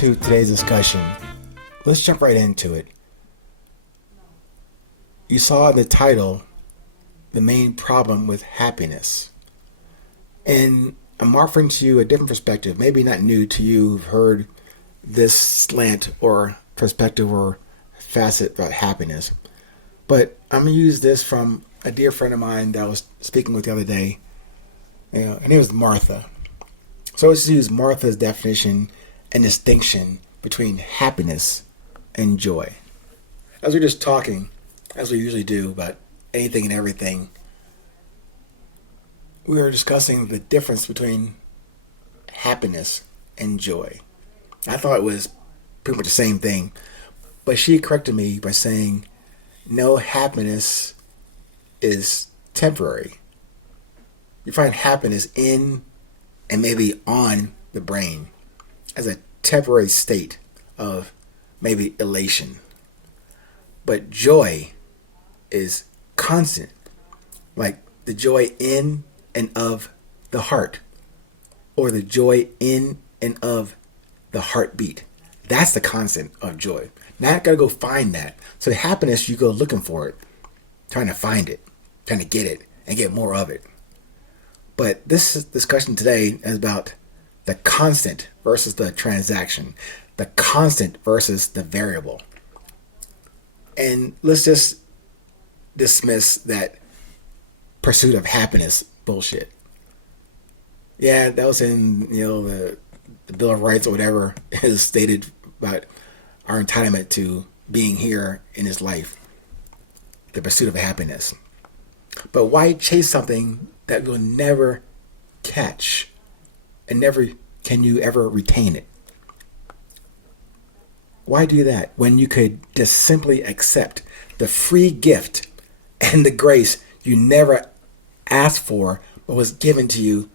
to today's discussion. Let's jump right into it. You saw in the title the main problem with happiness. And I'm offering to you a different perspective, maybe not new to you who've heard this slant or perspective or facet about happiness. But I'm going to use this from a dear friend of mine that I was speaking with the other day. Her name was Martha. So let's use Martha's definition and distinction between happiness and joy. As we're just talking, as we usually do about anything and everything, we were discussing the difference between happiness and joy. I thought it was pretty much the same thing, but she corrected me by saying, no, happiness is temporary. You find happiness in and maybe on the brain as a temporary state of maybe elation. But joy is constant, like the joy in and of the heart, or the joy in and of the heartbeat. That's the constant of joy. Not gotta go find that. So the happiness, you go looking for it, trying to find it, trying to get it, and get more of it. But this discussion today is about the constant versus the transaction, the constant versus the variable. And let's just dismiss that pursuit of happiness bullshit. Yeah, that was in the Bill of Rights or whatever is stated about our entitlement to being here in this life, the pursuit of happiness. But why chase something that you'll never catch and never can you ever retain it? Why do that when you could just simply accept the free gift and the grace you never asked for but was given to you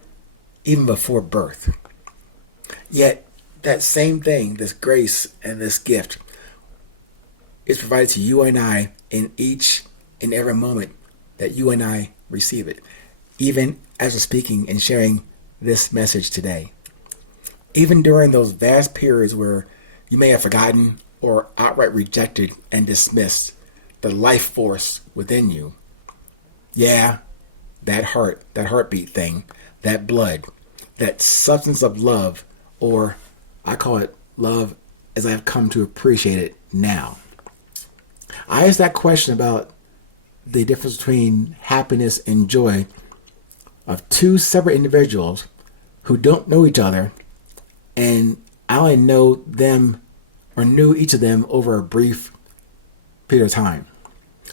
even before birth? Yet that same thing, this grace and this gift, is provided to you and I in each and every moment that you and I receive it, even as we're speaking and sharing this message today. Even during those vast periods where you may have forgotten or outright rejected and dismissed the life force within you. Yeah, that heartbeat thing, that blood, that substance of love, or I call it love as I've come to appreciate it now. I asked that question about the difference between happiness and joy of two separate individuals who don't know each other, and I only know them or knew each of them over a brief period of time.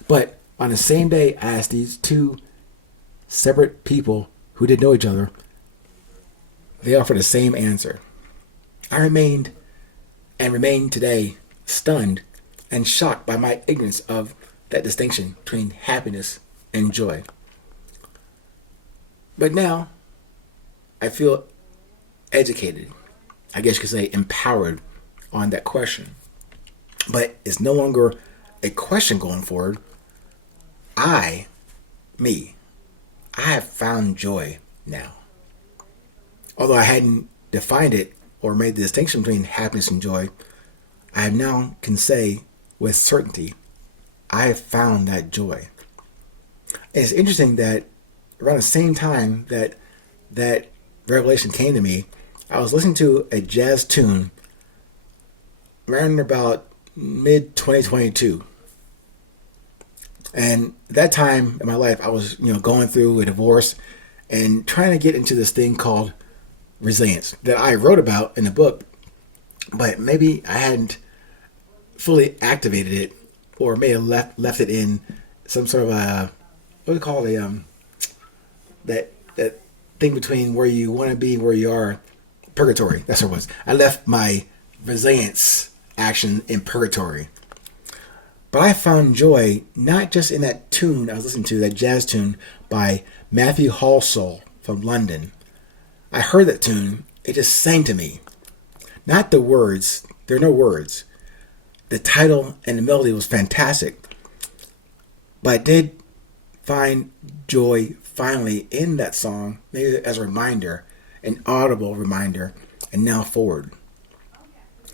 But on the same day, I asked these two separate people who didn't know each other, they offered the same answer. I remained and remain today stunned and shocked by my ignorance of that distinction between happiness and joy. But now I feel educated, I guess you could say empowered on that question. But it's no longer a question going forward. I have found joy now. Although I hadn't defined it or made the distinction between happiness and joy, I now can say with certainty, I have found that joy. And it's interesting that around the same time that revelation came to me, I was listening to a jazz tune around about mid 2022. And that time in my life, I was, going through a divorce and trying to get into this thing called resilience that I wrote about in the book, but maybe I hadn't fully activated it, or may have left it in some sort of what do you call that thing between where you want to be and where you are, purgatory. That's what it was. I left my resilience action in purgatory. But I found joy not just in that tune I was listening to, that jazz tune by Matthew Halsall from London. I heard that tune, it just sang to me. Not the words, there are no words. The title and the melody was fantastic. But I did find joy finally in that song, maybe as a reminder, an audible reminder, and now forward.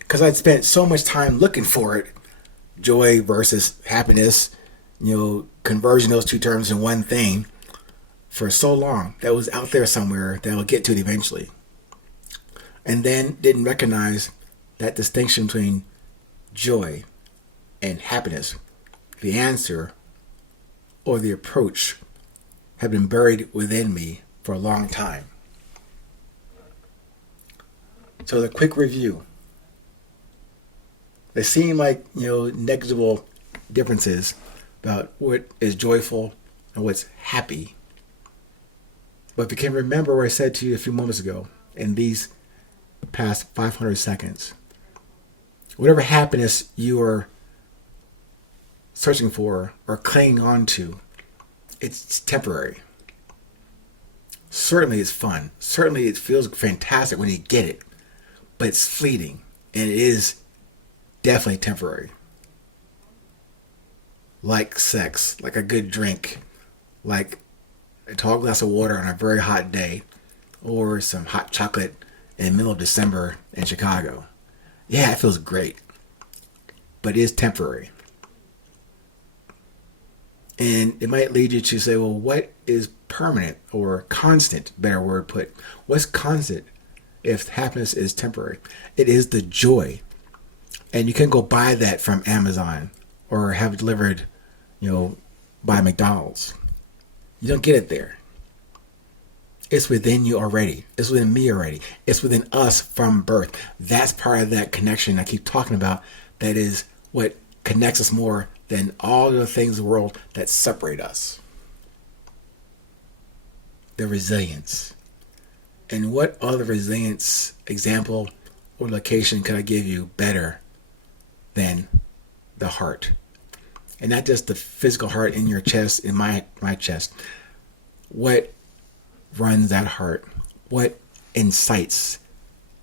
because I'd spent so much time looking for it. Joy versus happiness, converging those two terms in one thing for so long. That was out there somewhere that I'll get to it eventually. And then didn't recognize that distinction between joy and happiness. The answer or the approach had been buried within me for a long time. So the quick review. They seem like, negligible differences about what is joyful and what's happy. But if you can remember what I said to you a few moments ago, in these past 500 seconds, whatever happiness you are searching for or clinging on to, it's temporary. Certainly it's fun. Certainly it feels fantastic when you get it. But it's fleeting, and it is definitely temporary. Like sex, like a good drink, like a tall glass of water on a very hot day, or some hot chocolate in the middle of December in Chicago. Yeah, it feels great, but it is temporary. And it might lead you to say, well, what is permanent or constant? Better word put. What's constant if happiness is temporary? It is the joy. And you can go buy that from Amazon or have it delivered, by McDonald's. You don't get it there. It's within you already. It's within me already. It's within us from birth. That's part of that connection I keep talking about. That is what connects us more than all the things in the world that separate us. The resilience. And what other resilience example or location could I give you better than the heart? And not just the physical heart in your chest, in my chest. What runs that heart? What inspires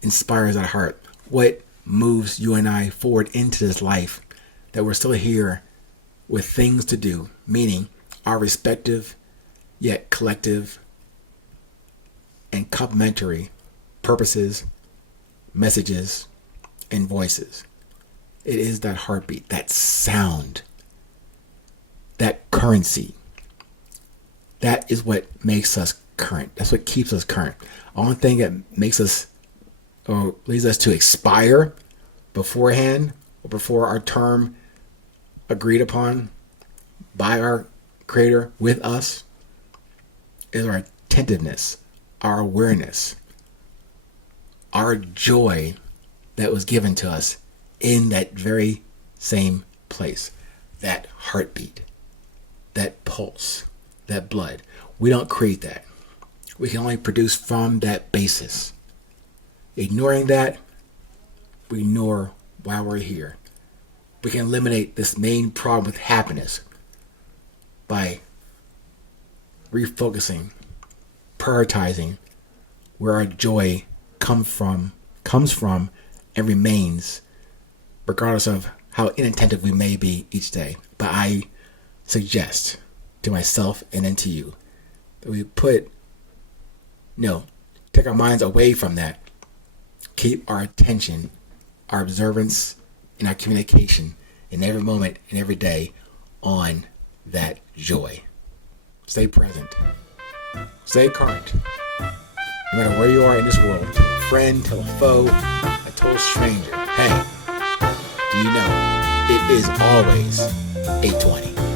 that heart? What moves you and I forward into this life that we're still here with things to do, meaning our respective yet collective and complementary purposes, messages, and voices. It is that heartbeat, that sound, that currency. That is what makes us current. That's what keeps us current. The only thing that makes us or leads us to expire beforehand or before our term agreed upon by our Creator with us is our attentiveness, our awareness, our joy that was given to us in that very same place. That heartbeat, that pulse, that blood. We don't create that. We can only produce from that basis. Ignoring that, we ignore why we're here. We can eliminate this main problem with happiness by refocusing, prioritizing where our joy comes from, and remains, regardless of how inattentive we may be each day. But I suggest to myself and then to you that we take our minds away from that. Keep our attention, our observance, and our communication in every moment and every day on that joy. Stay present. Stay current. No matter where you are in this world, to a friend, to a foe, a total stranger. Hey, do you know it is always 820?